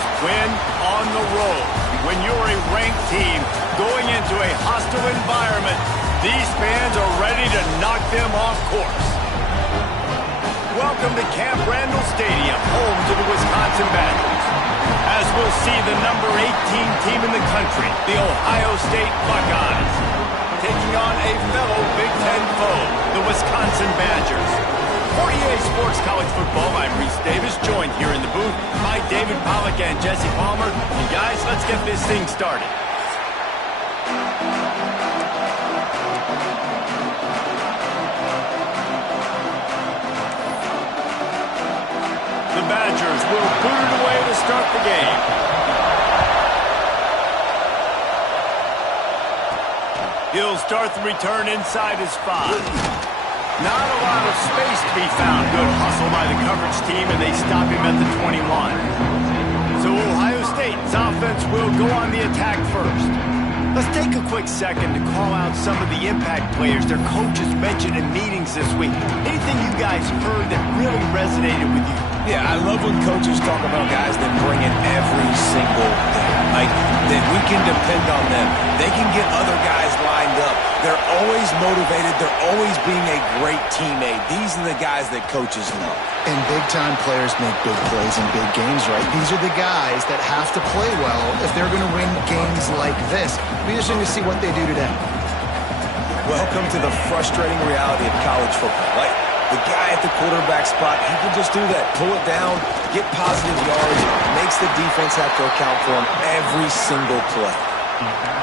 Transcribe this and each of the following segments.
is win on the road. When you're a ranked team going into a hostile environment, these fans are ready to knock them off course. Welcome to Camp Randall Stadium, home to the Wisconsin Badgers. As we'll see the number 18 team in the country, the Ohio State Buckeyes, taking on a fellow Big Ten foe, the Wisconsin Badgers. For EA Sports College Football, I'm Reese Davis, joined here in the booth by David Pollack and Jesse Palmer. And guys, let's get this thing started. The Badgers will boot it away to start the game. He'll start the return inside his 5. Not a lot of space to be found. Good hustle by the coverage team, and they stop him at the 21. So Ohio State's offense will go on the attack first. Let's take a quick second to call out some of the impact players their coaches mentioned in meetings this week. Anything you guys heard that really resonated with you? Yeah, I love when coaches talk about guys that bring in every single day. Like, that we can depend on them. They can get other guys lined up. They're always motivated. They're always being a great teammate. These are the guys that coaches love. And big-time players make big plays in big games, right? These are the guys that have to play well if they're going to win games like this. It'll be interesting to see what they do today. Welcome to the frustrating reality of college football. Like, the guy at the quarterback spot, he can just do that. Pull it down, get positive yards, makes the defense have to account for him every single play.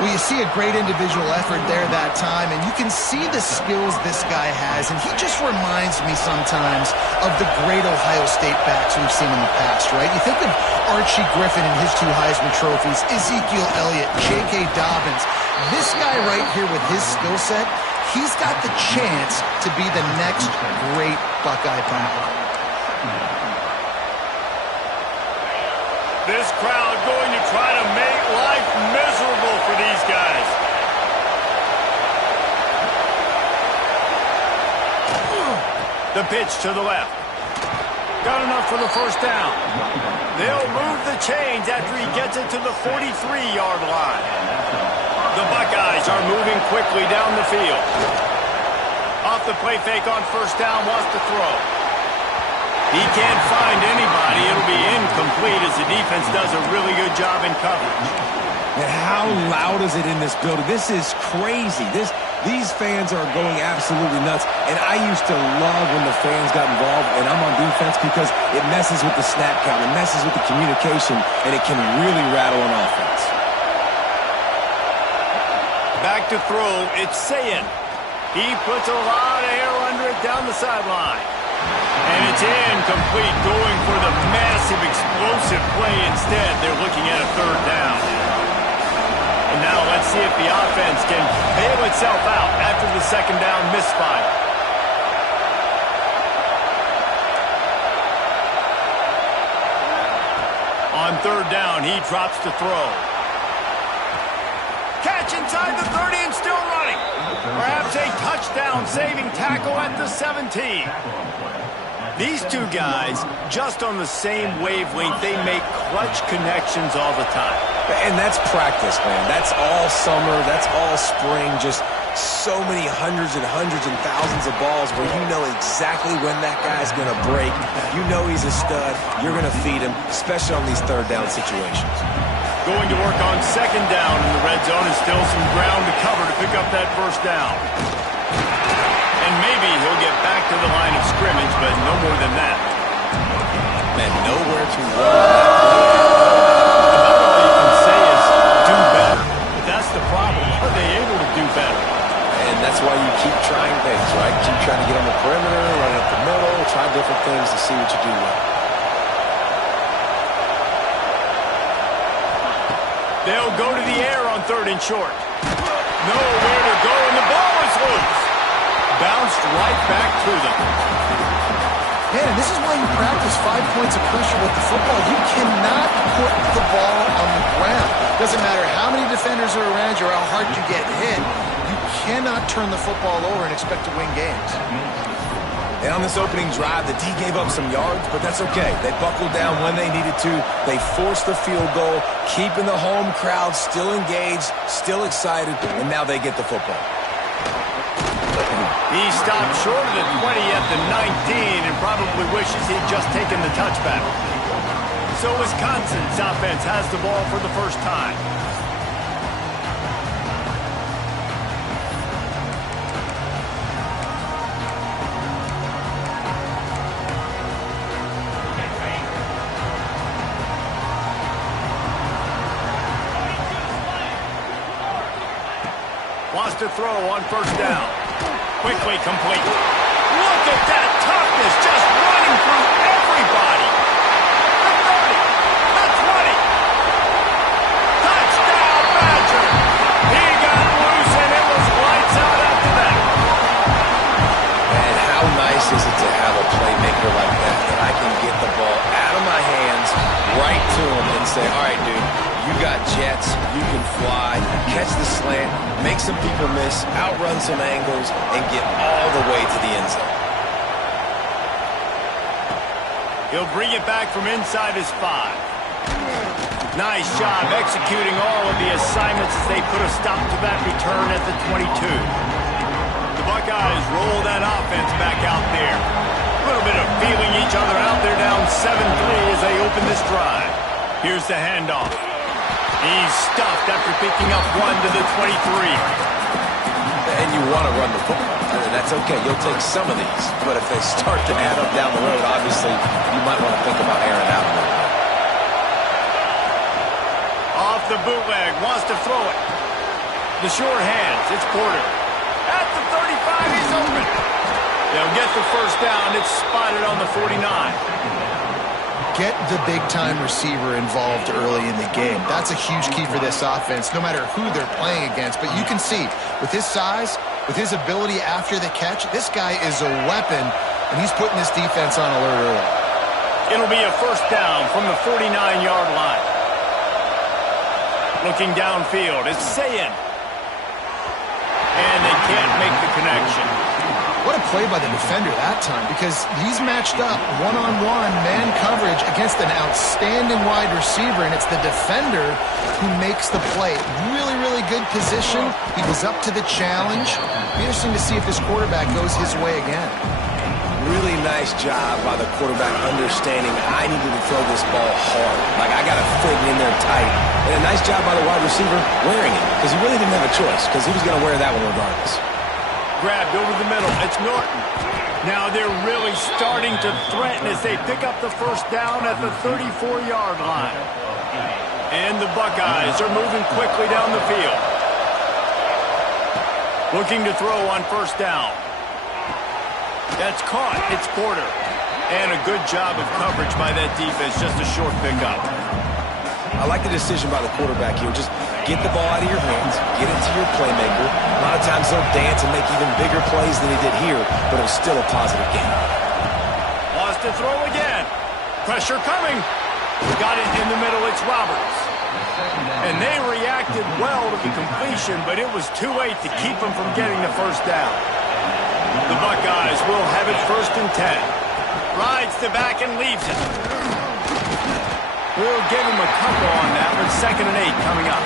Well, you see a great individual effort there that time, and you can see the skills this guy has, and he just reminds me sometimes of the great Ohio State backs we've seen in the past, right? You think of Archie Griffin and his 2 Heisman trophies, Ezekiel Elliott, J.K. Dobbins. This guy right here with his skill set, he's got the chance to be the next great Buckeye back. This crowd going to try to make life miserable for these guys. The pitch to the left. Got enough for the first down. They'll move the chains after he gets it to the 43-yard line. The Buckeyes are moving quickly down the field. Off the play fake on first down, wants to throw. He can't find anybody. It'll be incomplete as the defense does a really good job in coverage. And how loud is it in this building? This is crazy. These fans are going absolutely nuts. And I used to love when the fans got involved, and I'm on defense because it messes with the snap count. It messes with the communication, and it can really rattle an offense. Back to throw, it's Sayin. He puts a lot of air under it down the sideline. And it's incomplete, going for the massive explosive play instead. They're looking at a third down. And now let's see if the offense can bail itself out after the second down misfire. On third down, he drops to throw. Catch inside the 30 and still running. Perhaps a touchdown-saving tackle at the 17. These 2 guys, just on the same wavelength, they make clutch connections all the time. And that's practice, man. That's all summer. That's all spring. Just so many hundreds and thousands of balls where you know exactly when that guy's going to break. You know he's a stud. You're going to feed him, especially on these third down situations. Going to work on second down in the red zone, and still some ground to cover to pick up that first down. And maybe he'll get back to the line of scrimmage, but no more than that. Man, nowhere to run. About all you can say is do better. But that's the problem. Are they able to do better? And that's why you keep trying things, right? Keep trying to get on the perimeter, run up the middle, try different things to see what you do well. They'll go to the air on third and short. Nowhere to go, and the ball is loose. Bounced right back to them. Man, and this is why you practice 5 points of pressure with the football. You cannot put the ball on the ground. Doesn't matter how many defenders are around you or how hard you get hit. You cannot turn the football over and expect to win games. And on this opening drive, the D gave up some yards, but that's okay. They buckled down when they needed to. They forced the field goal, keeping the home crowd still engaged, still excited, and now they get the football. He stopped short of the 20 at the 19 and probably wishes he'd just taken the touchback. So Wisconsin's offense has the ball for the first time. Wants to throw on first down. Quickly complete. Look at that toughness, just running through everybody. The 30, the 20. Touchdown, Badger. He got loose, and it was lights out after that. And how nice is it to have a playmaker like that I can get the ball out of my hands, right to him, and say, all right, dude, you got jets, you can fly, catch the slant, make some people miss, outrun some angles, and get all the way to the end zone. He'll bring it back from inside his 5. Nice job executing all of the assignments as they put a stop to that return at the 22. The Buckeyes roll that offense back out there. A little bit of feeling each other out there, down 7-3 as they open this drive. Here's the handoff. He's stuffed after picking up one to the 23. And you want to run the football. That's okay. You'll take some of these. But if they start to add up down the road, obviously, you might want to think about airing out a little bit. Off the bootleg, wants to throw it. The short hands, it's Porter. At the 35, he's open. They'll get the first down. It's spotted on the 49. Get the big-time receiver involved early in the game. That's a huge key for this offense, no matter who they're playing against. But you can see, with his size, with his ability after the catch, this guy is a weapon, and he's putting this defense on alert early. It'll be a first down from the 49-yard line. Looking downfield, it's Sayin. And they can't make the connection. What a play by the defender that time, because he's matched up one-on-one man coverage against an outstanding wide receiver, and it's the defender who makes the play. Really, really good position. He was up to the challenge. Be interesting to see if this quarterback goes his way again. Really nice job by the quarterback understanding I needed to throw this ball hard. Like, I got to fit it in there tight. And a nice job by the wide receiver wearing it, because he really didn't have a choice, because he was going to wear that one regardless. Grabbed over the middle. It's Norton. Now they're really starting to threaten as they pick up the first down at the 34-yard line. And the Buckeyes are moving quickly down the field. Looking to throw on first down. That's caught. It's Porter. And a good job of coverage by that defense. Just a short pickup. I like the decision by the quarterback here. Just get the ball out of your hands, get it to your playmaker. A lot of times he'll dance and make even bigger plays than he did here, but it was still a positive game. Wants to throw again. Pressure coming. Got it in the middle. It's Roberts. And they reacted well to the completion, but it was too late to keep them from getting the first down. The Buckeyes will have it 1st and 10. Rides the back and leaves it. We'll give him a couple on that with 2nd and 8 coming up.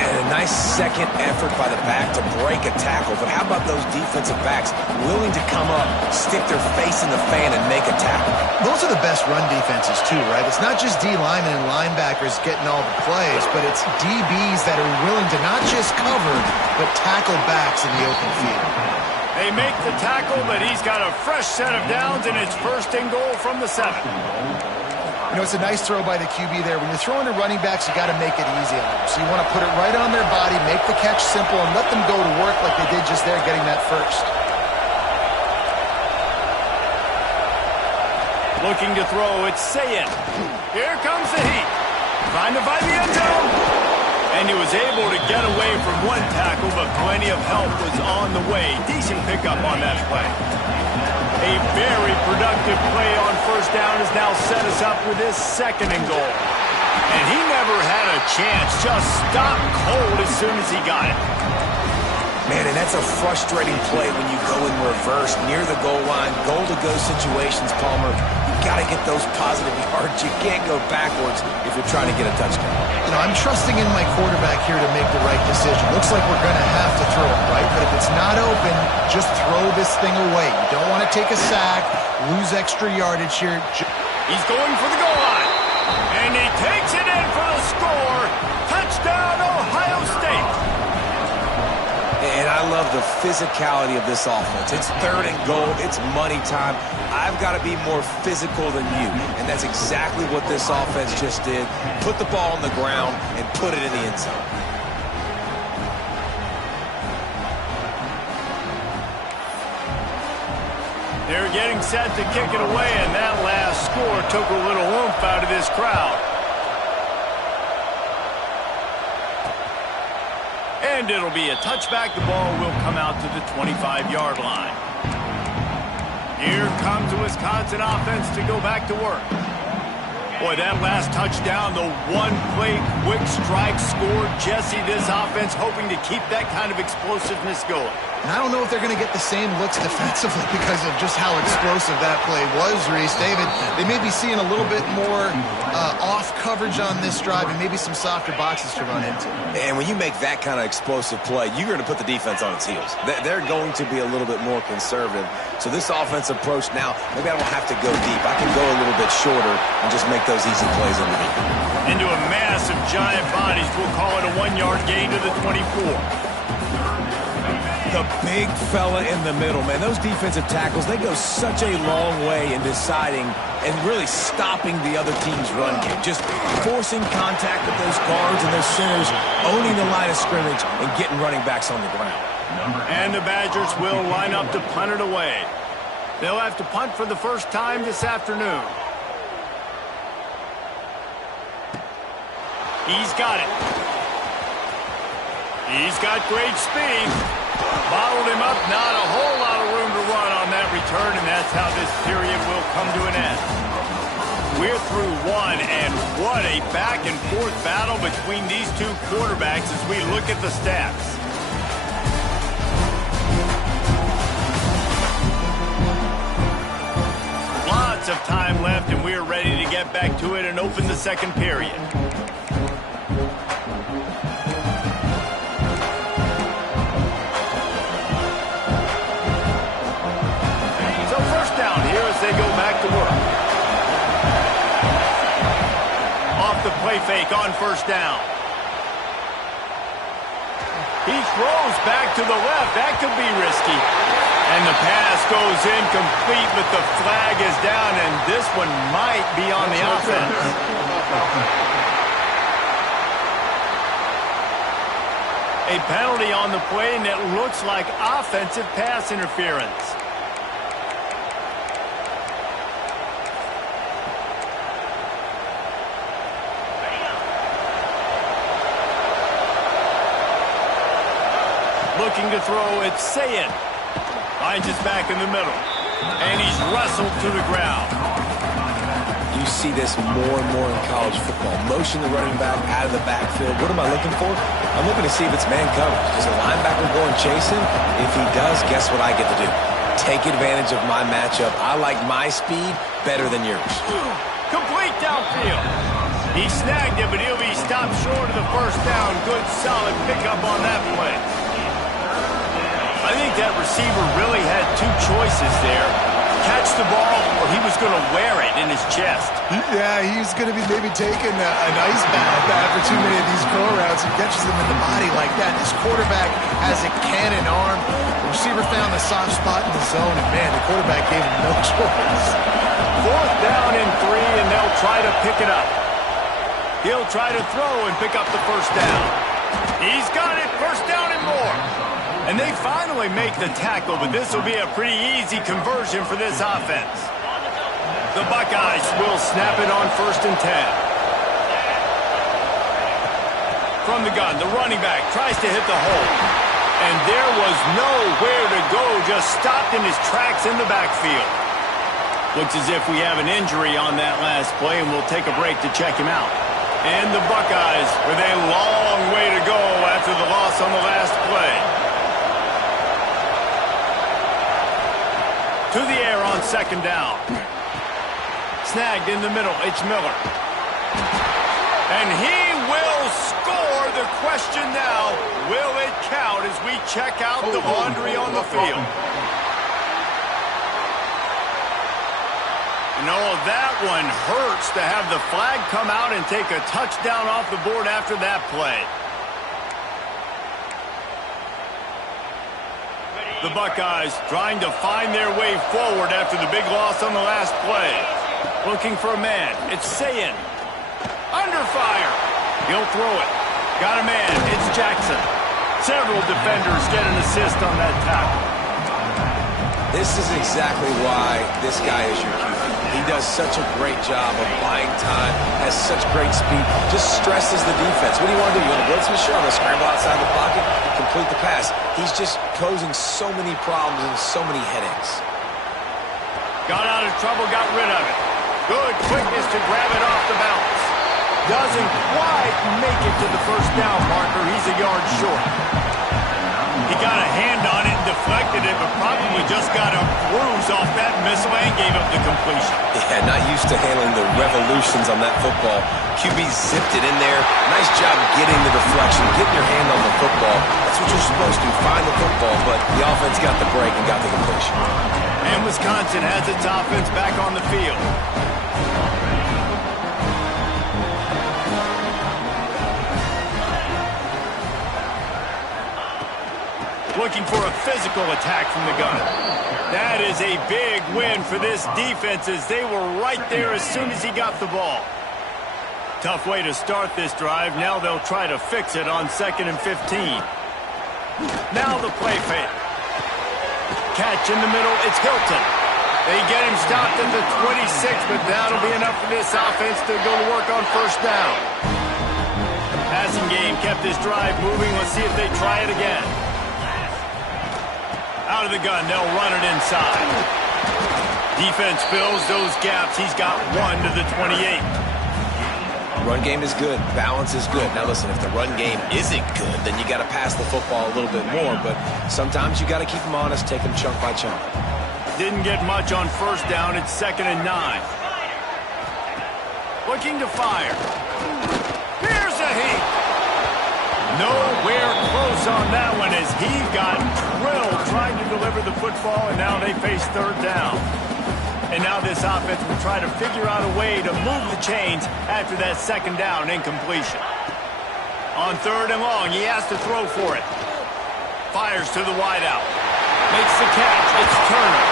And a nice second effort by the back to break a tackle. But how about those defensive backs willing to come up, stick their face in the fan, and make a tackle? Those are the best run defenses, too, right? It's not just D linemen and linebackers getting all the plays, but it's DBs that are willing to not just cover, but tackle backs in the open field. They make the tackle, but he's got a fresh set of downs, and it's 1st and goal from the 7. You know, it's a nice throw by the QB there. When you're throwing to running backs, you got to make it easy on them. So you want to put it right on their body, make the catch simple, and let them go to work like they did just there, getting that first. Looking to throw, it's Sayin. Here comes the heat. Trying to find the end zone. And he was able to get away from one tackle, but plenty of help was on the way. Decent pickup on that play. A very productive play on first down has now set us up with his 2nd and goal. And he never had a chance, just stopped cold as soon as he got it. Man, and that's a frustrating play when you go in reverse near the goal line, goal-to-go situations, Palmer. You got to get those positive yards. You can't go backwards if you're trying to get a touchdown. You know, I'm trusting in my quarterback here to make the right decision. Looks like we're going to have to throw it, right? But if it's not open, just throw this thing away. You don't want to take a sack, lose extra yardage here. He's going for the goal line. And he takes it in for the score. Touchdown, Ohio State. And I love the physicality of this offense. It's 3rd and goal. It's money time. I've got to be more physical than you. And that's exactly what this offense just did. Put the ball on the ground and put it in the end zone. They're getting set to kick it away, and that last score took a little oomph out of this crowd. And it'll be a touchback. The ball will come out to the 25-yard line. Here comes the Wisconsin offense to go back to work. Boy, that last touchdown, the one-play quick strike score. Jesse, this offense hoping to keep that kind of explosiveness going. And I don't know if they're going to get the same looks defensively because of just how explosive that play was, Reese. David, they may be seeing a little bit more off coverage on this drive and maybe some softer boxes to run into. And when you make that kind of explosive play, you're going to put the defense on its heels. They're going to be a little bit more conservative. So this offense approach now, maybe I don't have to go deep. I can go a little bit shorter and just make those easy plays underneath. Into a massive giant bodies. We'll call it a 1-yard gain to the 24. The big fella in the middle, man. Those defensive tackles, they go such a long way in deciding and really stopping the other team's run game. Just forcing contact with those guards and those centers, owning the line of scrimmage, and getting running backs on the ground. And the Badgers will line up to punt it away. They'll have to punt for the first time this afternoon. He's got it. He's got great speed. Bottled him up. Not a whole lot of room to run on that return, and that's how this period will come to an end. We're through one, and what a back-and-forth battle between these two quarterbacks as we look at the stats. Lots of time left, and we're ready to get back to it and open the second period. They go back to work. Off the play fake on first down. He throws back to the left. That could be risky. And the pass goes incomplete, but the flag is down, and this one might be on the offense. A penalty on the play, and it looks like offensive pass interference. Looking to throw, it's Sayin. Finds his back in the middle. And he's wrestled to the ground. You see this more and more in college football. Motion the running back out of the backfield. What am I looking for? I'm looking to see if it's man coverage. Is the linebacker going chasing? If he does, guess what I get to do? Take advantage of my matchup. I like my speed better than yours. Complete downfield. He snagged it, but he'll be stopped short of the first down. Good, solid pickup on that play. I think that receiver really had two choices there. Catch the ball, or he was going to wear it in his chest. Yeah, he's going to be maybe taking an ice bath after too many of these go routes. He catches them in the body like that. This quarterback has a cannon arm. The receiver found the soft spot in the zone, and man, the quarterback gave him no choice. 4th down and 3, and they'll try to pick it up. He'll try to throw and pick up the first down. He's got it. First down and more. And they finally make the tackle, but this will be a pretty easy conversion for this offense. The Buckeyes will snap it on 1st and 10. From the gun, the running back tries to hit the hole. And there was nowhere to go, just stopped in his tracks in the backfield. Looks as if we have an injury on that last play, and we'll take a break to check him out. And the Buckeyes with a long way to go after the loss on the last play. To the air on second down. Snagged in the middle. It's Miller. And he will score. The question now, will it count as we check out the laundry on the field? No, that one hurts to have the flag come out and take a touchdown off the board after that play. The Buckeyes trying to find their way forward after the big loss on the last play. Looking for a man. It's Sayin. Under fire. He'll throw it. Got a man. It's Jackson. Several defenders get an assist on that tackle. This is exactly why this guy is your QB. He does such a great job of buying time, has such great speed, just stresses the defense. What do you want to do? You want to blitz him? Sure, I'm going to scramble outside the pocket, complete the pass. He's just causing so many problems and so many headaches. Got out of trouble, got rid of it. Good quickness to grab it off the bounce. Doesn't quite make it to the first down marker. He's a yard short. He got a hand on it and deflected it, but probably just got a bruise off that missile and gave up the completion. Yeah, not used to handling the revolutions on that football. QB zipped it in there. Nice job getting the deflection, getting your hand on the football. That's what you're supposed to, find the football, but the offense got the break and got the completion. And Wisconsin has its offense back on the field. Looking for a physical attack from the gun. That is a big win for this defense as they were right there as soon as he got the ball. Tough way to start this drive. Now they'll try to fix it on 2nd and 15. Now the play fake. Catch in the middle. It's Hilton. They get him stopped at the 26, but that'll be enough for this offense to go to work on first down. Passing game kept this drive moving. Let's see if they try it again. Out of the gun, they'll run it inside. Defense fills those gaps. He's got one to the 28. Run game is good. Balance is good. Now listen, if the run game isn't good, then you got to pass the football a little bit more. But sometimes you got to keep them honest, take them chunk by chunk. Didn't get much on first down. It's 2nd and 9. Looking to fire. Here's a heat. Nowhere close on that one as he got drilled trying to deliver the football, and now they face third down. And now this offense will try to figure out a way to move the chains after that second down incompletion. On 3rd and long, he has to throw for it. Fires to the wideout. Makes the catch. It's Turner.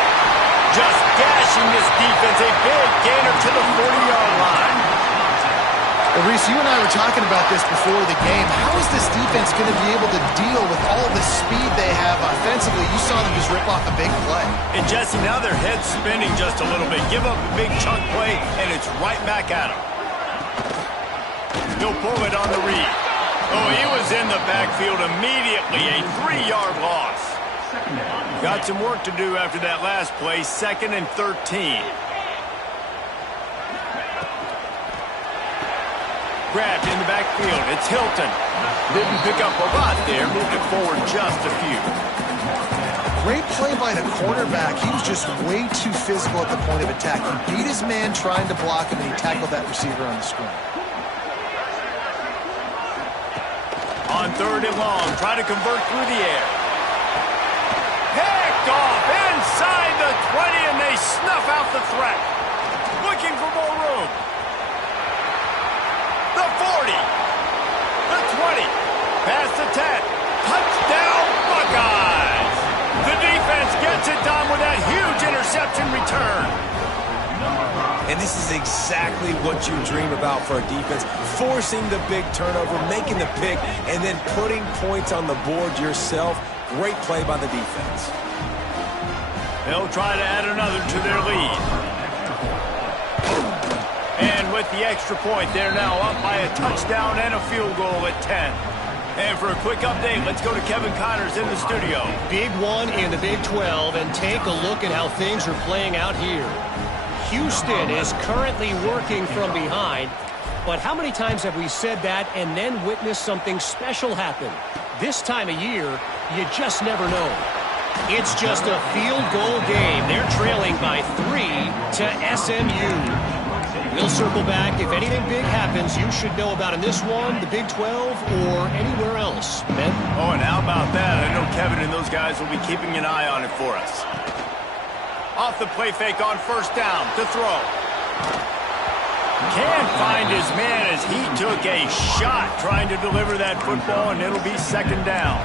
Just gashing this defense. A big gainer to the 40-yard line. Well, Reese, you and I were talking about this before the game. How is this defense going to be able to deal with all the speed they have offensively? You saw them just rip off a big play. And, Jesse, now their head's spinning just a little bit. Give up a big chunk play, and it's right back at him. He'll pull it on the read. Oh, he was in the backfield immediately. A 3-yard loss. Got some work to do after that last play. 2nd and 13. Grabbed in the backfield. It's Hilton. Didn't pick up a lot there. Moved it forward just a few. Great play by the cornerback. He was just way too physical at the point of attack. He beat his man trying to block him, and he tackled that receiver on the screen. On 3rd and long, try to convert through the air. Picked off inside the 20, and they snuff out the threat. Looking for more room. The 40. The 20. Past the 10. Touchdown, Buckeyes. The defense gets it done with that huge interception return. And this is exactly what you dream about for a defense. Forcing the big turnover, making the pick, and then putting points on the board yourself. Great play by the defense. They'll try to add another to their lead. And with the extra point, they're now up by a touchdown and a field goal at 10. And for a quick update, let's go to Kevin Connors in the studio. Big one in the Big 12, and take a look at how things are playing out here. Houston is currently working from behind, but how many times have we said that and then witnessed something special happen? This time of year, you just never know. It's just a field goal game. They're trailing by 3 to SMU. We'll circle back. If anything big happens, you should know about in this one, the Big 12, or anywhere else. Ben? Oh, and how about that? I know Kevin and those guys will be keeping an eye on it for us. Off the play fake on first down to throw. Can't find his man as he took a shot trying to deliver that football, and it'll be second down.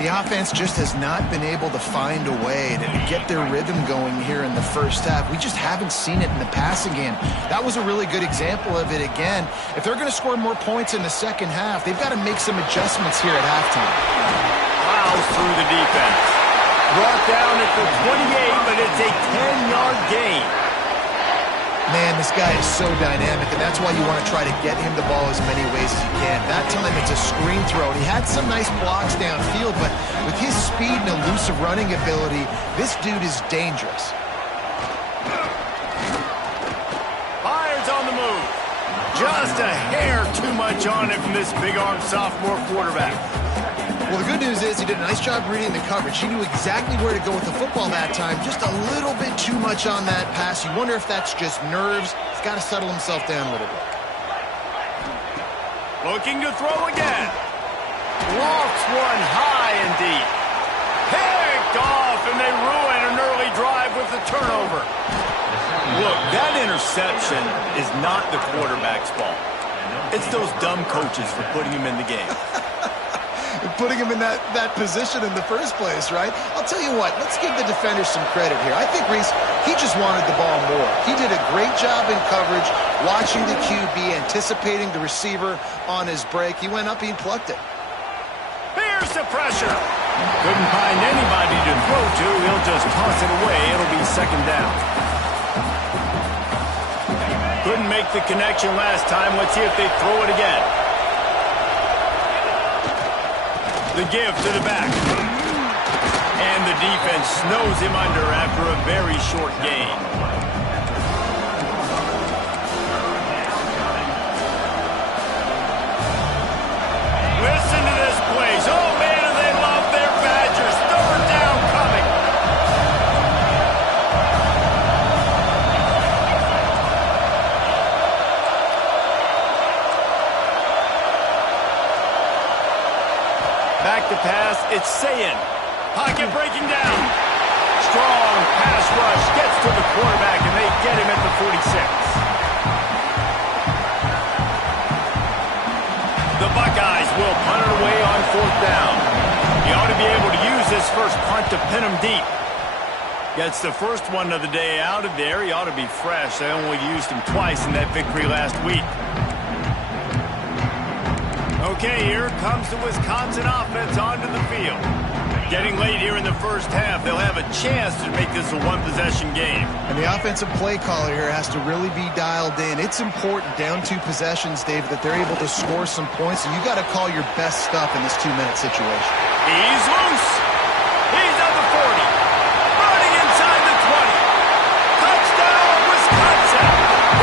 The offense just has not been able to find a way to get their rhythm going here in the first half. We just haven't seen it in the passing game. That was a really good example of it again. If they're going to score more points in the second half, they've got to make some adjustments here at halftime. Plows through the defense. Brought down at the 28, but it's a 10-yard gain. Man, this guy is so dynamic, and that's why you want to try to get him the ball as many ways as you can. That time it's a screen throw, and he had some nice blocks downfield, but with his speed and elusive running ability, this dude is dangerous. Fires on the move. Just a hair too much on it from this big-arm sophomore quarterback. Well, the good news is he did a nice job reading the coverage. He knew exactly where to go with the football that time. Just a little bit too much on that pass. You wonder if that's just nerves. He's got to settle himself down a little bit. Looking to throw again. Lofts one high and deep. Picked off, and they ruin an early drive with the turnover. Look, that interception is not the quarterback's fault. It's those dumb coaches for putting him in the game. Putting him in that position in the first place, right? I'll tell you what, let's give the defender some credit here. I think, Reese, he just wanted the ball more. He did a great job in coverage, watching the QB, anticipating the receiver on his break. He went up and plucked it. Here's the pressure. Couldn't find anybody to throw to. He'll just toss it away. It'll be second down. Couldn't make the connection last time. Let's see if they throw it again. The give to the back. And the defense snows him under after a very short gain. Listen to this place. Oh, man, they love their Badgers. Third down coming. Back to pass, it's Sayin. Pocket breaking down. Strong pass rush gets to the quarterback, and they get him at the 46. The Buckeyes will punt it away on fourth down. He ought to be able to use this first punt to pin him deep. Gets the first one of the day out of there. He ought to be fresh. They only used him twice in that victory last week. Okay, here comes the Wisconsin offense onto the field. Getting late here in the first half, they'll have a chance to make this a one-possession game. And the offensive play caller here has to really be dialed in. It's important, down 2 possessions, Dave, that they're able to score some points, and you got to call your best stuff in this 2-minute situation. He's loose. He's at the 40. Running inside the 20. Touchdown, Wisconsin.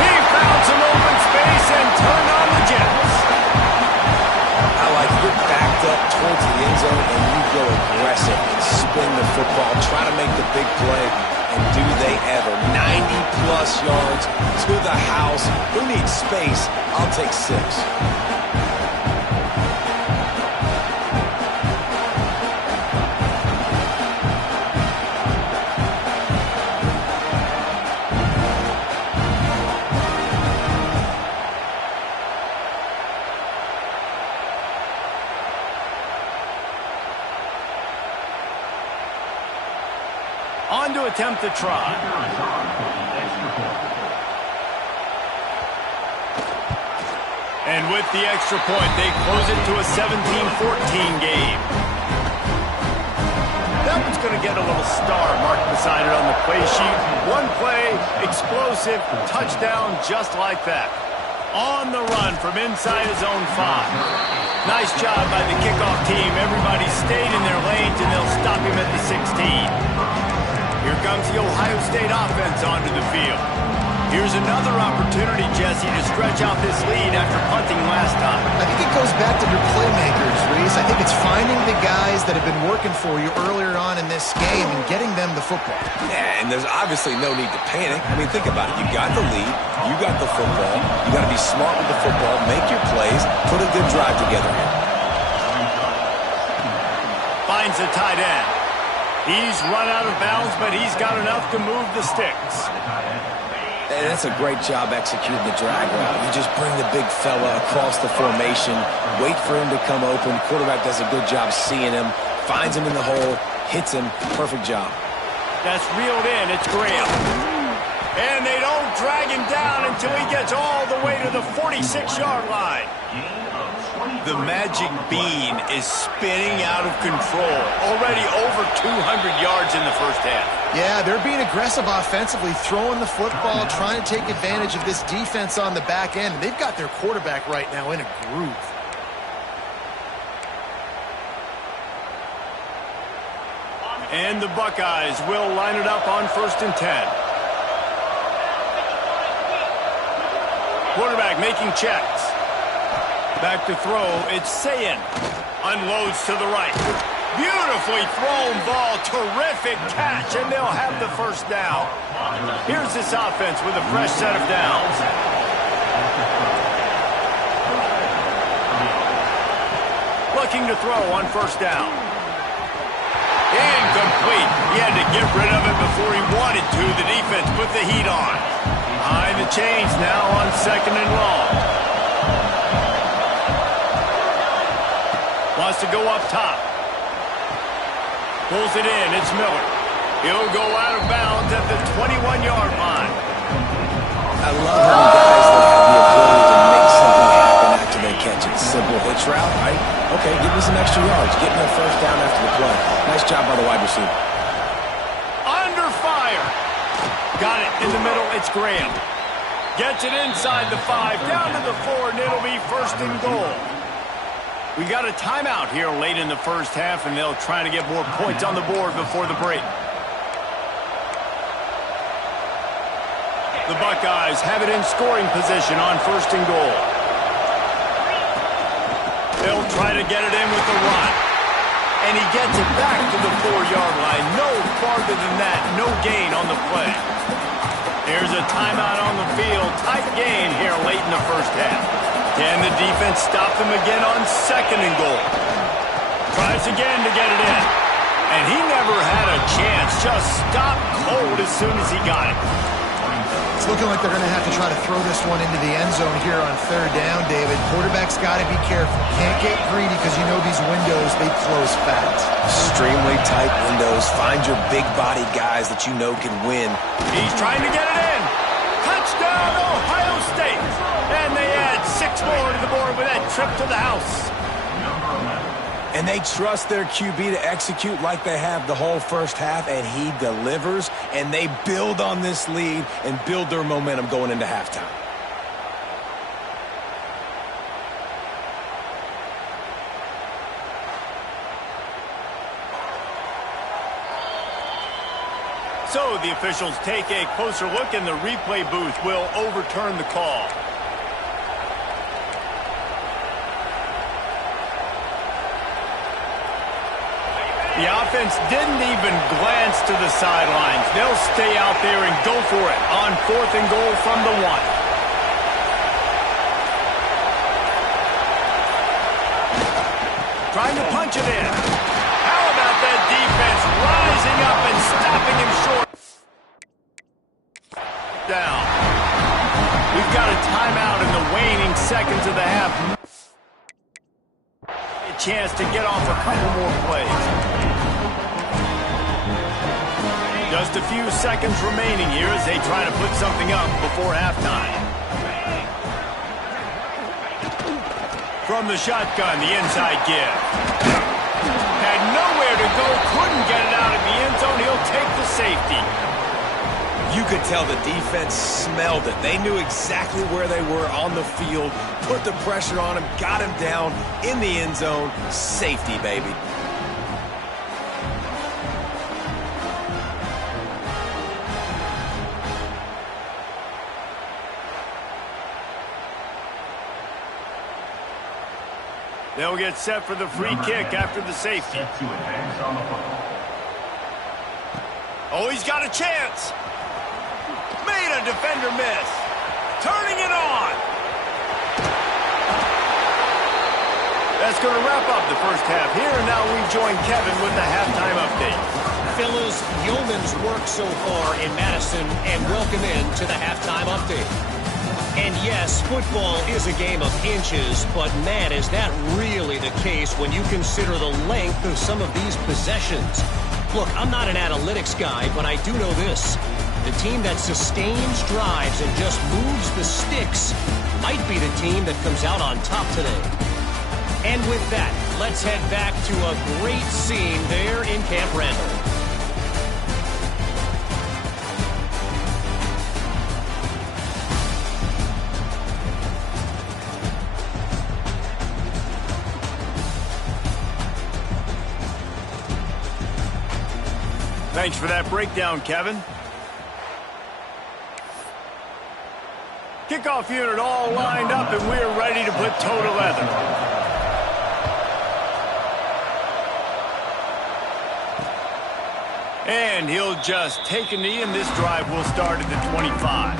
He found some open space and turned on the Jets. You're backed up towards the end zone and you go aggressive and spin the football, try to make the big play, and do they ever. 90-plus yards to the house. Who needs space? I'll take 6. On to attempt the try. And with the extra point, they close it to a 17-14 game. That one's going to get a little star marked beside it on the play sheet. One play, explosive, touchdown just like that. On the run from inside his own 5. Nice job by the kickoff team. Everybody stayed in their lanes, and they'll stop him at the 16. Here comes the Ohio State offense onto the field. Here's another opportunity, Jesse, to stretch out this lead after punting last time. I think it goes back to your playmakers, Reese. I think it's finding the guys that have been working for you earlier on in this game and getting them the football. Yeah, and there's obviously no need to panic. I mean, think about it. You got the lead. You got the football. You got to be smart with the football. Make your plays. Put a good drive together here. Finds the tight end. He's run out of bounds, but he's got enough to move the sticks. And that's a great job executing the drag route. You just bring the big fella across the formation, wait for him to come open. Quarterback does a good job seeing him, finds him in the hole, hits him. Perfect job. That's reeled in. It's Graham. And they don't drag him down until he gets all the way to the 46-yard line. The magic bean is spinning out of control. Already over 200 yards in the first half. Yeah, they're being aggressive offensively, throwing the football, trying to take advantage of this defense on the back end. They've got their quarterback right now in a groove. And the Buckeyes will line it up on 1st and 10. Quarterback making checks. Back to throw, it's Sayin. Unloads to the right. Beautifully thrown ball, terrific catch, and they'll have the first down. Here's this offense with a fresh set of downs. Looking to throw on 1st down. Incomplete. He had to get rid of it before he wanted to. The defense put the heat on. Behind the chains now on 2nd and long. Wants to go up top. Pulls it in. It's Miller. He'll go out of bounds at the 21-yard line. I love having guys that have the ability to make something happen after they catch it. Simple hitch route, right? Okay, give me some extra yards. Get me a first down after the play. Nice job by the wide receiver. Under fire. Got it in the middle. It's Graham. Gets it inside the 5, down to the 4, and it'll be 1st and goal. We got a timeout here late in the first half, and they'll try to get more points on the board before the break. The Buckeyes have it in scoring position on 1st and goal. They'll try to get it in with the run. And he gets it back to the 4-yard line. No farther than that. No gain on the play. Here's a timeout on the field. Tight game here late in the first half. Can the defense stop them again on 2nd and goal? Tries again to get it in. And he never had a chance. Just stopped cold as soon as he got it. It's looking like they're going to have to try to throw this one into the end zone here on 3rd down, David. Quarterback's got to be careful. Can't get greedy because you know these windows, they close fast. Extremely tight windows. Find your big-bodied guys that you know can win. He's trying to get it in. Touchdown, Ohio State. And they add 6 more to the board with that trip to the house. And they trust their QB to execute like they have the whole first half, and he delivers, and they build on this lead and build their momentum going into halftime. So the officials take a closer look, and the replay booth will overturn the call. The offense didn't even glance to the sidelines. They'll stay out there and go for it on 4th and goal from the 1. Trying to punch it in. How about that defense rising up and stopping him short? Down. We've got a timeout in the waning seconds of the half. A chance to get off a couple more plays. Just a few seconds remaining here as they try to put something up before halftime. From the shotgun, the inside give. Had nowhere to go, couldn't get it out of the end zone. He'll take the safety. You could tell the defense smelled it. They knew exactly where they were on the field, put the pressure on him, got him down in the end zone. Safety, baby. They'll get set for the free kick after the safety. Oh, he's got a chance. Made a defender miss. Turning it on. That's going to wrap up the first half here, and now we join Kevin with the halftime update. Fellas, yeoman's work so far in Madison, and welcome in to the halftime update. And yes, football is a game of inches, but man, is that really the case when you consider the length of some of these possessions. Look, I'm not an analytics guy, but I do know this. The team that sustains drives and just moves the sticks might be the team that comes out on top today. And with that, let's head back to a great scene there in Camp Randall. Thanks for that breakdown, Kevin. Kickoff unit all lined up, and we're ready to put toe to leather. And he'll just take a knee, and this drive will start at the 25.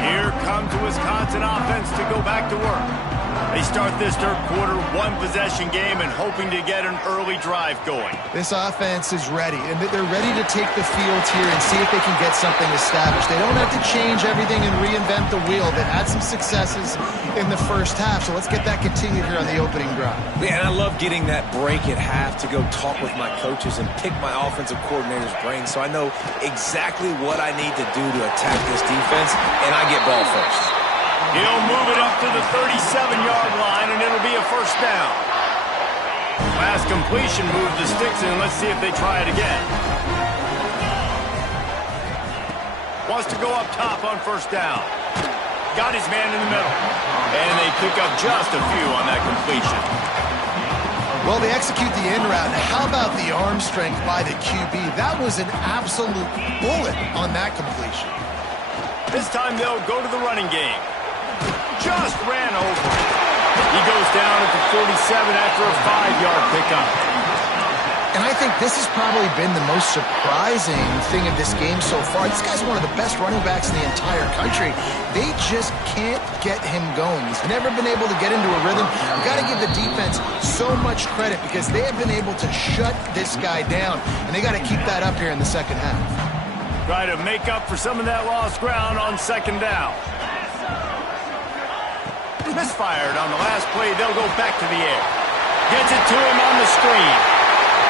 Here comes the Wisconsin offense to go back to work. They start this third quarter one-possession game and hoping to get an early drive going. This offense is ready, and they're ready to take the field here and see if they can get something established. They don't have to change everything and reinvent the wheel. They've had some successes in the first half, so let's get that continued here on the opening drive. Yeah, and I love getting that break at half to go talk with my coaches and pick my offensive coordinator's brain so I know exactly what I need to do to attack this defense, and I get ball first. He'll move it up to the 37-yard line, and it'll be a first down. Last completion moved the sticks in. Let's see if they try it again. Wants to go up top on first down. Got his man in the middle. And they pick up just a few on that completion. Well, they execute the in route. How about the arm strength by the QB? That was an absolute bullet on that completion. This time they'll go to the running game. Just ran over it. He goes down at the 47 after a 5-yard pickup. And I think this has probably been the most surprising thing of this game so far. This guy's one of the best running backs in the entire country. They just can't get him going. He's never been able to get into a rhythm. You've got to give the defense so much credit because they have been able to shut this guy down, and they got to keep that up here in the second half. Try to make up for some of that lost ground on second down. Misfired on the last play. They'll go back to the air. Gets it to him on the screen.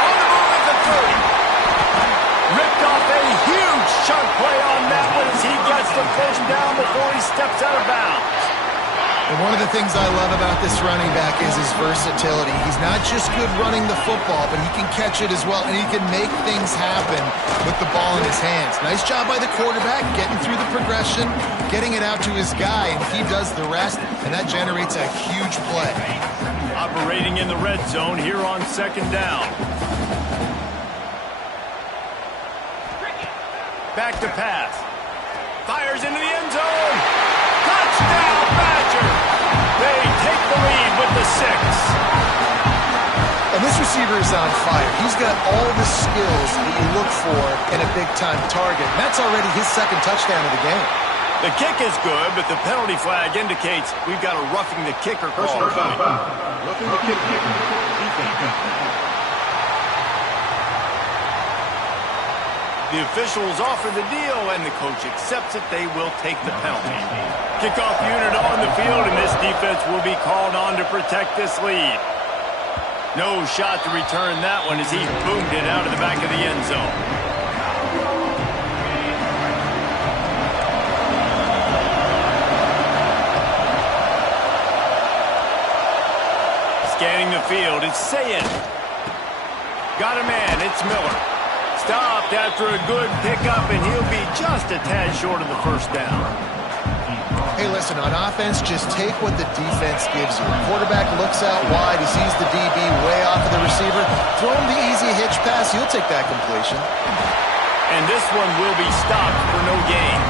On the move at the 30. Ripped off a huge chunk play on that one as he gets the first down before he steps out of bounds. And one of the things I love about this running back is his versatility. He's not just good running the football, but he can catch it as well, and he can make things happen with the ball in his hands. Nice job by the quarterback, getting through the progression, getting it out to his guy, and he does the rest, and that generates a huge play. Operating in the red zone here on second down. Back to pass. Fires into the end zone. Touchdown, Badger! They take the lead with the 6. And this receiver is on fire. He's got all the skills that you look for in a big-time target. And that's already his second touchdown of the game. The kick is good, but the penalty flag indicates we've got a roughing the kicker call coming. Roughing the kicker. The officials offer the deal, and the coach accepts it. They will take the penalty. Kickoff unit on the field, and this defense will be called on to protect this lead. No shot to return that one as he boomed it out of the back of the end zone. Scanning the field, it's Sayed. Got a man, it's Miller. Stopped after a good pickup, and he'll be just a tad short of the first down. Hey, listen, on offense, just take what the defense gives you. Quarterback looks out wide. He sees the DB way off of the receiver. Throw him the easy hitch pass. He'll take that completion. And this one will be stopped for no gain.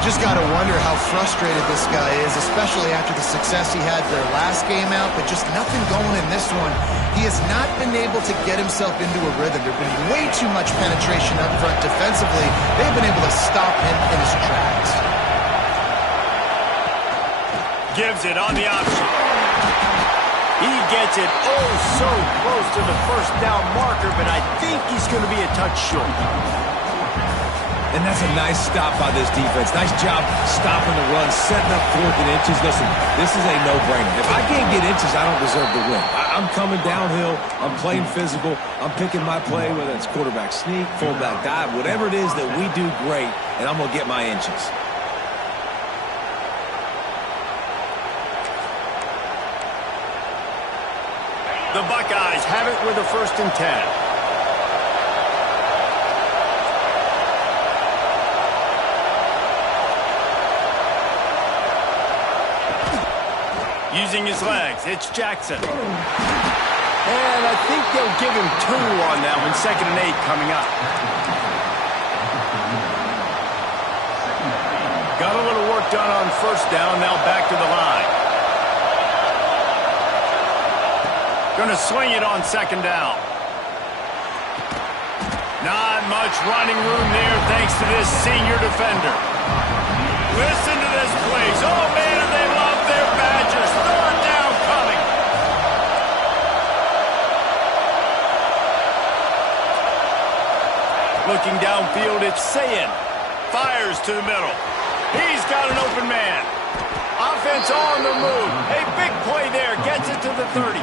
just got to wonder how frustrated this guy is, especially after the success he had their last game out, but just nothing going in this one. He has not been able to get himself into a rhythm. There's been way too much penetration up front defensively. They've been able to stop him in his tracks. Gives it on the option. He gets it oh so close to the first down marker, but I think he's going to be a touch short. And that's a nice stop by this defense. Nice job stopping the run, setting up 4th and inches. Listen, this is a no-brainer. If I can't get inches, I don't deserve the win. I'm coming downhill. I'm playing physical. I'm picking my play, whether it's quarterback sneak, fullback dive, whatever it is that we do great, and I'm going to get my inches. The Buckeyes have it with a 1st and 10. Using his legs, it's Jackson. And I think they'll give him 2 on that one, 2nd and 8 coming up. Got a little work done on 1st down, now back to the line. Gonna swing it on 2nd down. Not much running room there thanks to this senior defender. Listen to this place. Oh, man, they love their Badgers. 3rd down coming. Looking downfield, it's Sayin. Fires to the middle. He's got an open man. Offense on the move. A big play there. Gets it to the 30.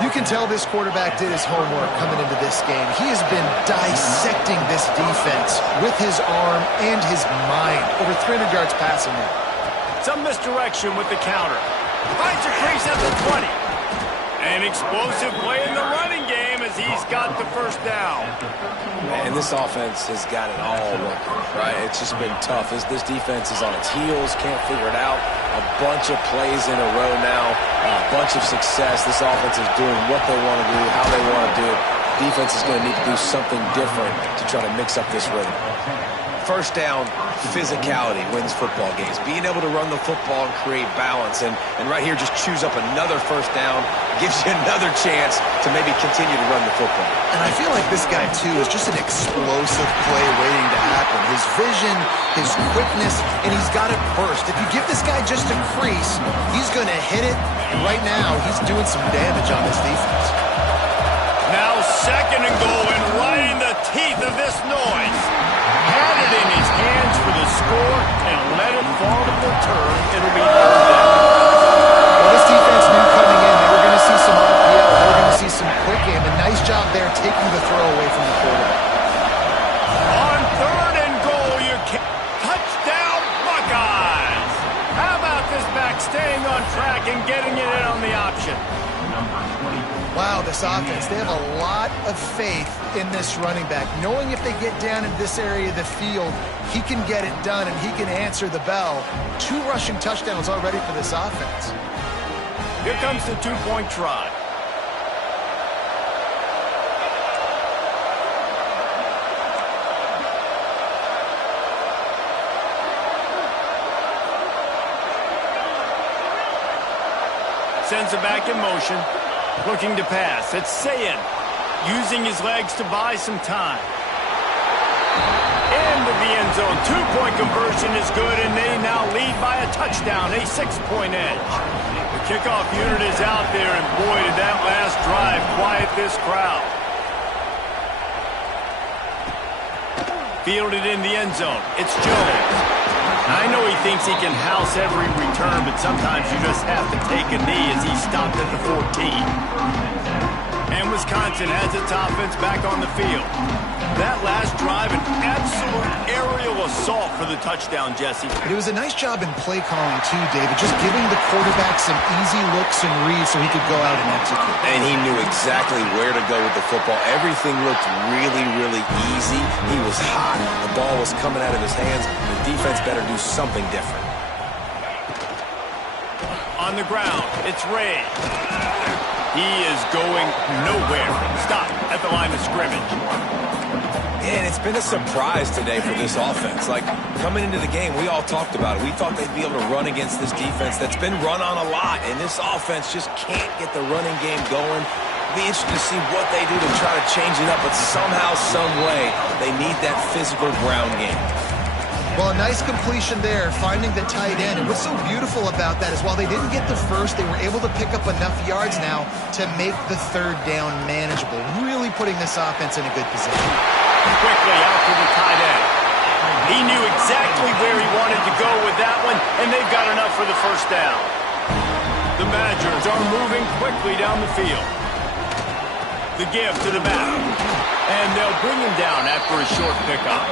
You can tell this quarterback did his homework coming into this game. He has been dissecting this defense with his arm and his mind. Over 300 yards passing now. Some misdirection with the counter. Finds a crease at the 20. An explosive play in the running game as he's got the 1st down. Man, this offense has got it all working, right? It's just been tough. This defense is on its heels, can't figure it out. A bunch of plays in a row now, a bunch of success. This offense is doing what they want to do, how they want to do it. Defense is going to need to do something different to try to mix up this rhythm. 1st down, physicality wins football games. Being able to run the football and create balance. And right here, just choose up another 1st down. Gives you another chance to maybe continue to run the football. And I feel like this guy, too, is just an explosive play waiting to happen. His vision, his quickness, and he's got it first. If you give this guy just a crease, he's going to hit it. And right now, he's doing some damage on this defense. Now 2nd and goal, and right in the teeth of this noise. Had it in his hands for the score and let it fall to the turn. It'll be well, this defense knew coming in they were going to see some RPO. They were going to see some quick game. A nice job there taking the throw away from the quarterback. on 3rd and goal. You can touchdown Buckeyes. How about this back staying on track and getting it in on the option? Wow, this offense, they have a lot of faith in this running back. Knowing if they get down in this area of the field, he can get it done and he can answer the bell. 2 rushing touchdowns already for this offense. Here comes the 2-point try. Sends it back in motion. Looking to pass. It's Sayin. Using his legs to buy some time. Into the end zone. 2-point conversion is good, and they now lead by a touchdown. A 6-point edge. The kickoff unit is out there, and boy, did that last drive quiet this crowd. Fielded in the end zone. It's Jones. I know he thinks he can house every return, but sometimes you just have to take a knee as he stopped at the 14. And Wisconsin has its offense back on the field. That last drive, an absolute aerial assault for the touchdown, Jesse. It was a nice job in play calling, too, David, just giving the quarterback some easy looks and reads so he could go out and execute. And he knew exactly where to go with the football. Everything looked really, really easy. He was hot. The ball was coming out of his hands. The defense better do something different. On the ground, it's Ray. He is going nowhere. Stop at the line of scrimmage. And it's been a surprise today for this offense. Like, coming into the game, we all talked about it. We thought they'd be able to run against this defense that's been run on a lot, and this offense just can't get the running game going. Be interested to see what they do to try to change it up, but somehow, some way, they need that physical ground game. Well, a nice completion there, finding the tight end. And what's so beautiful about that is while they didn't get the first, they were able to pick up enough yards now to make the third down manageable, really putting this offense in a good position. Quickly out to the tight end. He knew exactly where he wanted to go with that one, and they've got enough for the first down. The Badgers are moving quickly down the field. The give to the back. And they'll bring him down after a short pickup.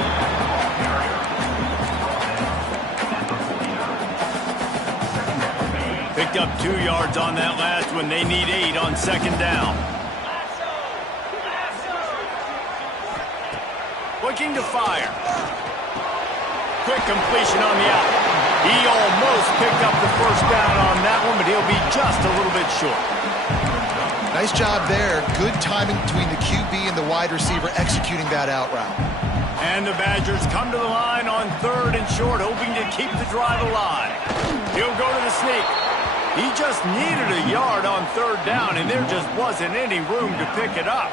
Picked up 2 yards on that last one. They need 8 on second down. Looking to fire. Quick completion on the out. He almost picked up the first down on that one, but he'll be just a little bit short. Nice job there. Good timing between the QB and the wide receiver executing that out route. And the Badgers come to the line on 3rd and short, hoping to keep the drive alive. He'll go to the sneak. He just needed a yard on 3rd down, and there just wasn't any room to pick it up.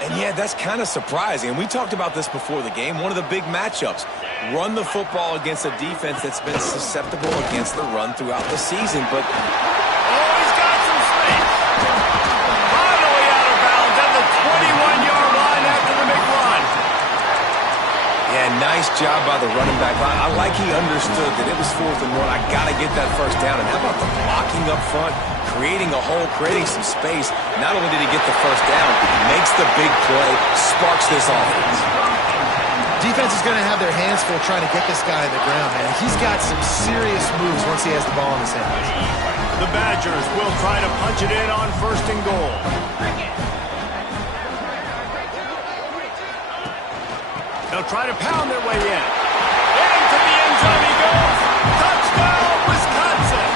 And yeah, that's kind of surprising. And we talked about this before the game. One of the big matchups. Run the football against a defense that's been susceptible against the run throughout the season. But oh, he's got some space. Finally out of bounds at the 21-yard line after the big run. yeah, nice job by the running back line. I like he understood that it was 4th and 1. I got to get that first down. And how about the blocking up front? Creating a hole, creating some space. Not only did he get the first down, makes the big play, sparks this offense. Defense is going to have their hands full trying to get this guy on the ground, man. He's got some serious moves once he has the ball in his hands. The Badgers will try to punch it in on 1st and goal. They'll try to pound their way in. Into the end zone he goes. Touchdown, Wisconsin!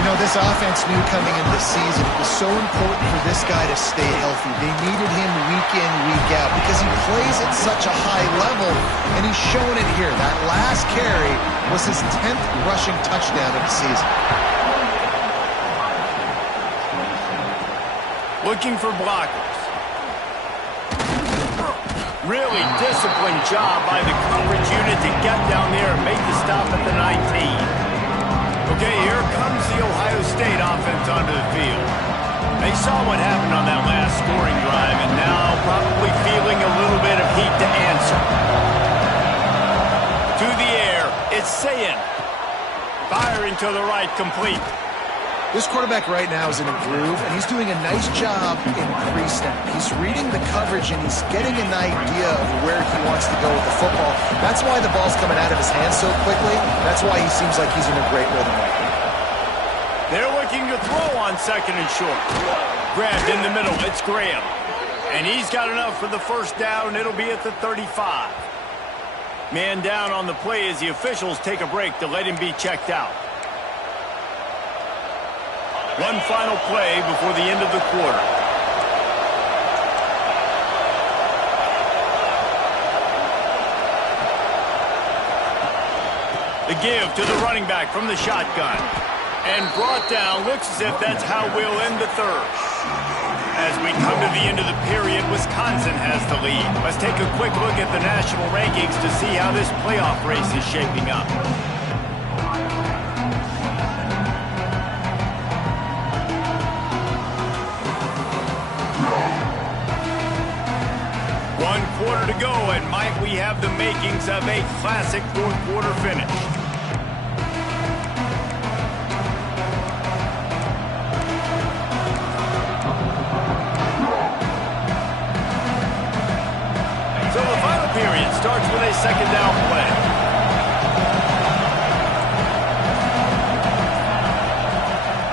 You know, this offense knew coming into the season it was so important for this guy to stay healthy. They needed him week in, week out because he plays at such a high level, and he's showing it here. That last carry was his 10th rushing touchdown of the season. Looking for blockers. Really disciplined job by the coverage unit to get down there and make the stop at the 19. Okay, here comes the Ohio State offense onto the field. They saw what happened on that last scoring drive, and now probably feeling a little bit of heat to answer. To the air, it's Sayin. Firing to the right, complete. This quarterback right now is in a groove, and he's doing a nice job in pre-snap. He's reading the coverage, and he's getting an idea of where he wants to go with the football. That's why the ball's coming out of his hands so quickly. That's why he seems like he's in a great rhythm right now. They're looking to throw on 2nd and short. Grabbed in the middle, it's Graham. And he's got enough for the first down, and it'll be at the 35. Man down on the play as the officials take a break to let him be checked out. One final play before the end of the quarter. The give to the running back from the shotgun. And brought down, looks as if that's how we'll end the 3rd. As we come to the end of the period, Wisconsin has the lead. Let's take a quick look at the national rankings to see how this playoff race is shaping up. One quarter to go, and might we have the makings of a classic 4th quarter finish. So the final period starts with a 2nd down play.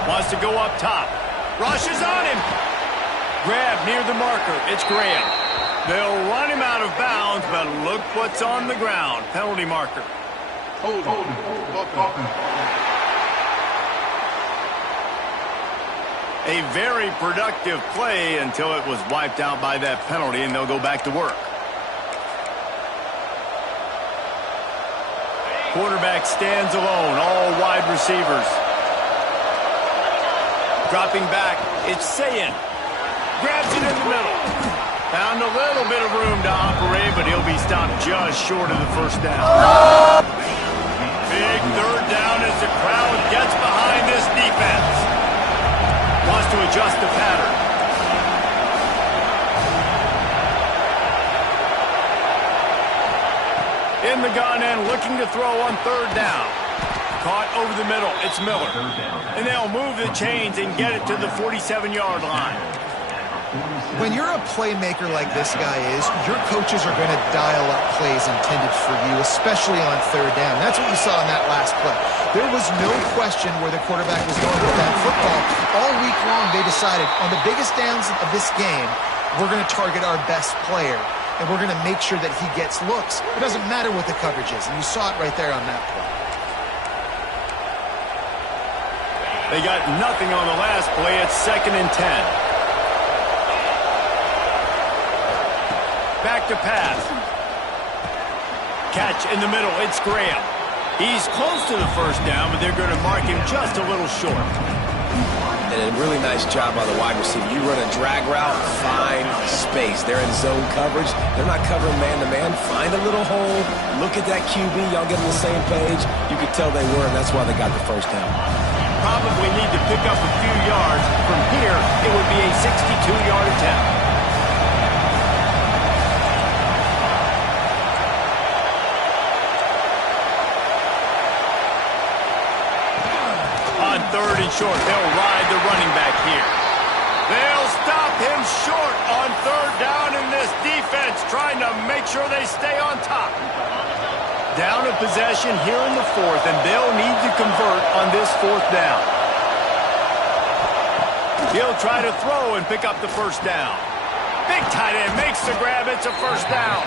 Wants to go up top. Rushes on him. Grab near the marker. It's Graham. They'll run him out of bounds, but look what's on the ground. Penalty marker. A very productive play until it was wiped out by that penalty, and they'll go back to work. Quarterback stands alone, all wide receivers. Dropping back, it's Sayin. Grabs it in the middle. Found a little bit of room to operate, but he'll be stopped just short of the first down. Big third down as the crowd gets behind this defense. Wants to adjust the pattern. In the gun and looking to throw on third down. Caught over the middle. It's Miller. And they'll move the chains and get it to the 47-yard line. When you're a playmaker like this guy is, your coaches are going to dial up plays intended for you, especially on third down. That's what you saw in that last play. There was no question where the quarterback was going with that football. All week long, they decided on the biggest downs of this game, we're going to target our best player, and we're going to make sure that he gets looks. It doesn't matter what the coverage is, and you saw it right there on that play. They got nothing on the last play. It's 2nd and 10. Back to pass. Catch in the middle. It's Graham. He's close to the first down, but they're going to mark him just a little short. And a really nice job by the wide receiver. You run a drag route, find space. They're in zone coverage. They're not covering man-to-man. Find a little hole. Look at that QB. Y'all get on the same page. You could tell they were, and that's why they got the first down. Probably need to pick up a few yards. From here, it would be a 62-yard attempt. Third and short. They'll ride the running back here. They'll stop him short on third down in this defense, trying to make sure they stay on top. Down a possession here in the fourth, and they'll need to convert on this fourth down. He'll try to throw and pick up the first down. Big tight end makes the grab. It's a first down.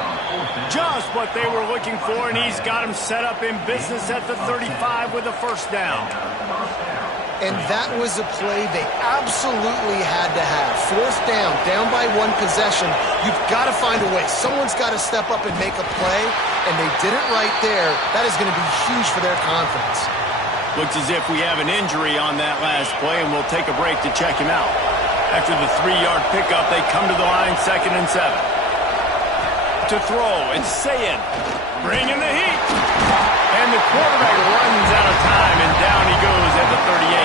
Just what they were looking for, and he's got him set up in business at the 35 with a first down. And that was a play they absolutely had to have. Fourth down by one possession. You've got to find a way. Someone's got to step up and make a play, and they did it right there. That is going to be huge for their confidence. Looks as if we have an injury on that last play, and we'll take a break to check him out. After the 3-yard pickup, they come to the line, 2nd and 7. To throw, it's Sayin. Bringing the heat. And the quarterback runs out of time, and down he goes at the 38.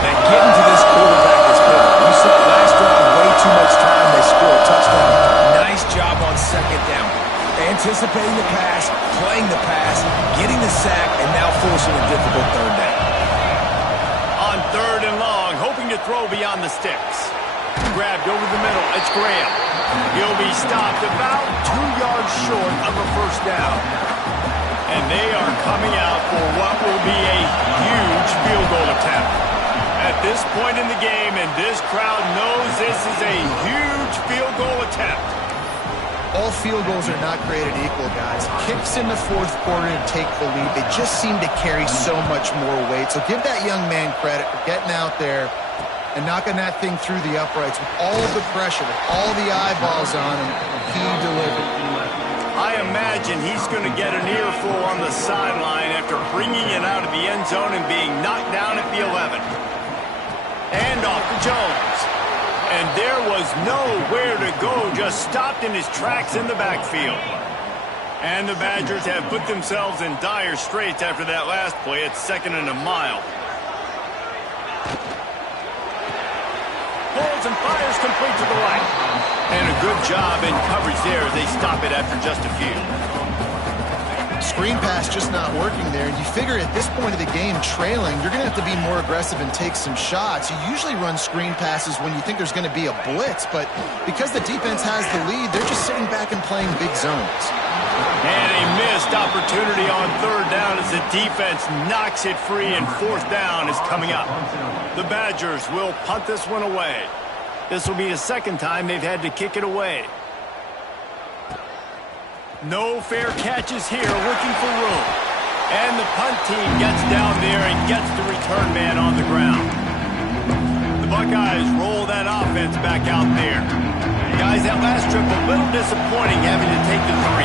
And getting to this quarterback is good. You saw last drive, way too much time. They score a touchdown. Nice job on second down. Anticipating the pass, playing the pass, getting the sack, and now forcing a difficult third down. On third and long, hoping to throw beyond the sticks. Grabbed over the middle. It's Graham. He'll be stopped about 2 yards short of a first down. And they are coming out for what will be a huge field goal attempt. At this point in the game, and this crowd knows this is a huge field goal attempt. All field goals are not created equal, guys. Kicks in the fourth quarter to take the lead. They just seem to carry so much more weight. So give that young man credit for getting out there and knocking that thing through the uprights with all of the pressure, with all the eyeballs on him. He delivered. I imagine he's going to get an earful on the sideline after bringing it out of the end zone and being knocked down at the 11. And off to Jones. And there was nowhere to go, just stopped in his tracks in the backfield. And the Badgers have put themselves in dire straits after that last play. It's 2nd and a mile. Pulls and fires complete to the right. And a good job in coverage there as they stop it after just a few. Screen pass just not working there. And you figure at this point of the game, trailing, you're going to have to be more aggressive and take some shots. You usually run screen passes when you think there's going to be a blitz, but because the defense has the lead, they're just sitting back and playing big zones. And a missed opportunity on third down as the defense knocks it free, and fourth down is coming up. The Badgers will punt this one away. This will be the second time they've had to kick it away. No fair catches here, looking for room. And the punt team gets down there and gets the return man on the ground. The Buckeyes roll that offense back out there. Guys, that last trip a little disappointing having to take the 3.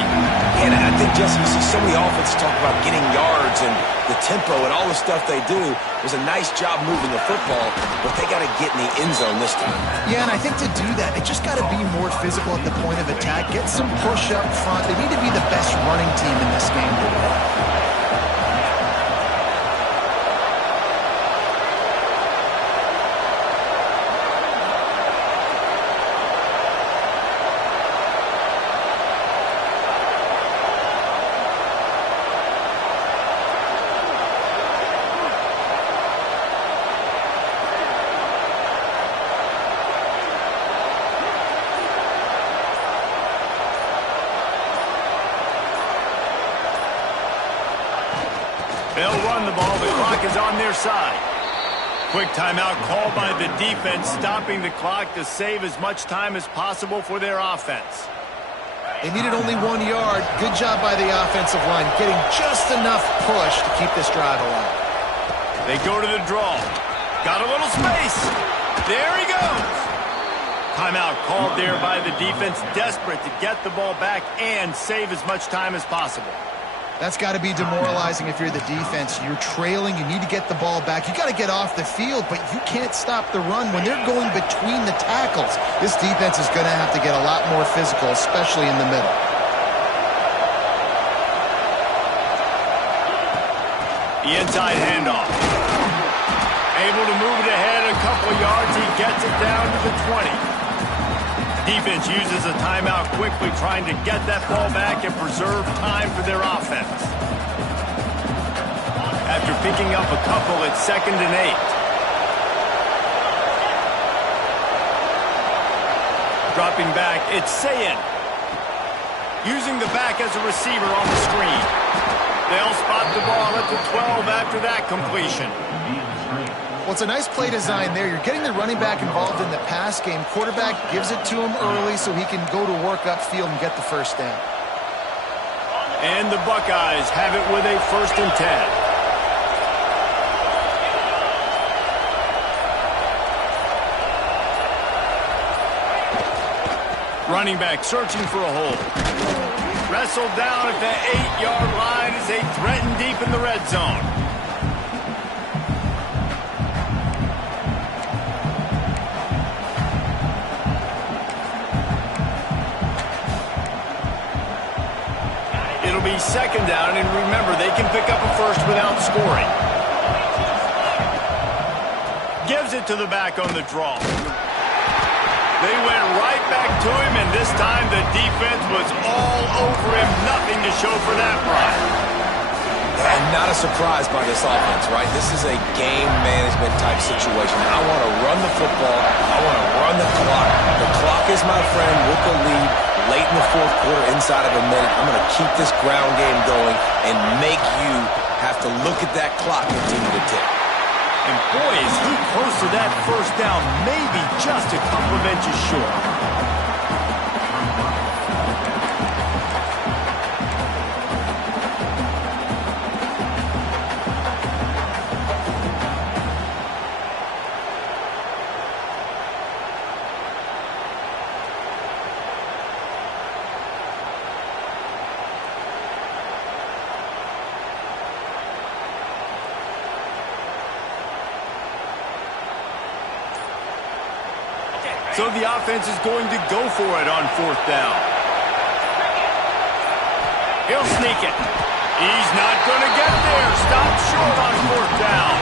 And I think, Jesse, you see so many offenses talk about getting yards and the tempo and all the stuff they do. It was a nice job moving the football, but they got to get in the end zone this time. Yeah, and I think to do that, they just got to be more physical at the point of attack, get some push up front. They need to be the best running team in this game today. They'll run the ball. The clock is on their side. Quick timeout called by the defense, stopping the clock to save as much time as possible for their offense. They needed only 1 yard. Good job by the offensive line, getting just enough push to keep this drive alive. They go to the draw. Got a little space. There he goes. Timeout called there by the defense, desperate to get the ball back and save as much time as possible. That's got to be demoralizing if you're the defense. You're trailing. You need to get the ball back. You got to get off the field, but you can't stop the run when they're going between the tackles. This defense is going to have to get a lot more physical, especially in the middle. The inside handoff. Able to move it ahead a couple of yards. He gets it down to the 20. Defense uses a timeout quickly, trying to get that ball back and preserve time for their offense. After picking up a couple, it's 2nd and 8. Dropping back, it's Sayin. Using the back as a receiver on the screen. They'll spot the ball at the 12 after that completion. Well, it's a nice play design there. You're getting the running back involved in the pass game. Quarterback gives it to him early so he can go to work upfield and get the first down. And the Buckeyes have it with a 1st and 10. Running back searching for a hole. Wrestled down at the 8-yard line as they threaten deep in the red zone. It'll be 2nd down, and remember, they can pick up a first without scoring. Gives it to the back on the draw. They went right back to him, and this time the defense was all over him. Nothing to show for that run. And not a surprise by this offense, right? This is a game management type situation. I want to run the football. I want to run the clock. The clock is my friend with the lead. Late in the 4th quarter, inside of a minute, I'm going to keep this ground game going and make you have to look at that clock continue to tick. And boy, is he close to that first down, maybe just a couple of inches short. So the offense is going to go for it on 4th down. He'll sneak it. He's not going to get there. Stopped short on 4th down.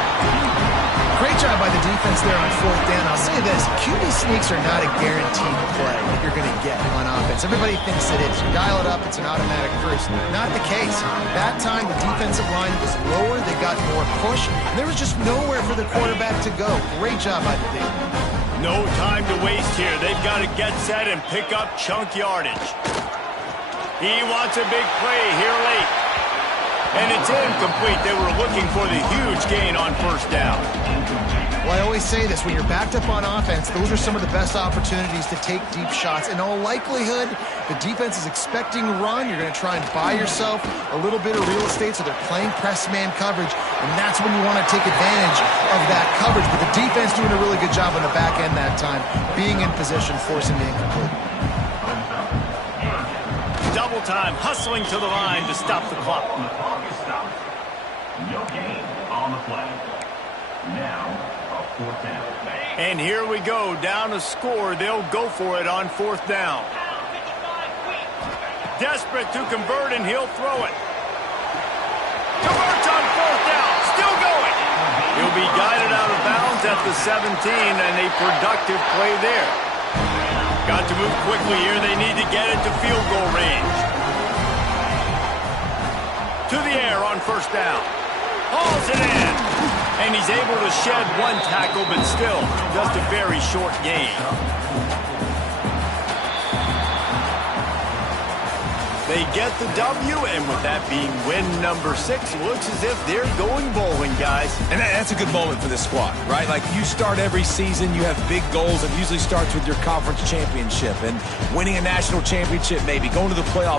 Great job by the defense there on 4th down. I'll say this, QB sneaks are not a guaranteed play that you're going to get on offense. Everybody thinks it is. You dial it up, it's an automatic first. Not the case. That time, the defensive line was lower. They got more push. And there was just nowhere for the quarterback to go. Great job by the defense. No time to waste here. They've got to get set and pick up chunk yardage. He wants a big play here late. And it's incomplete. They were looking for the huge gain on 1st down. Well, I always say this, when you're backed up on offense, those are some of the best opportunities to take deep shots. In all likelihood, the defense is expecting a run. You're going to try and buy yourself a little bit of real estate, so they're playing press man coverage, and that's when you want to take advantage of that coverage. But the defense doing a really good job on the back end that time, being in position, forcing the incomplete. Double time, hustling to the line to stop the clock. No gain on the play. Now, a fourth down. And here we go, down a score. They'll go for it on fourth down. Desperate to convert, and he'll throw it. Converts on fourth down, still going. He'll be guided out of bounds at the 17, and a productive play there. Got to move quickly here. They need to get into field goal range. To the air on first down. Hauls it in. And he's able to shed one tackle, but still just a very short gain. They get the W, and with that being win number 6, looks as if they're going bowling, guys. And that's a good moment for this squad, right? Like, you start every season, you have big goals. It usually starts with your conference championship and winning a national championship, maybe going to the playoffs.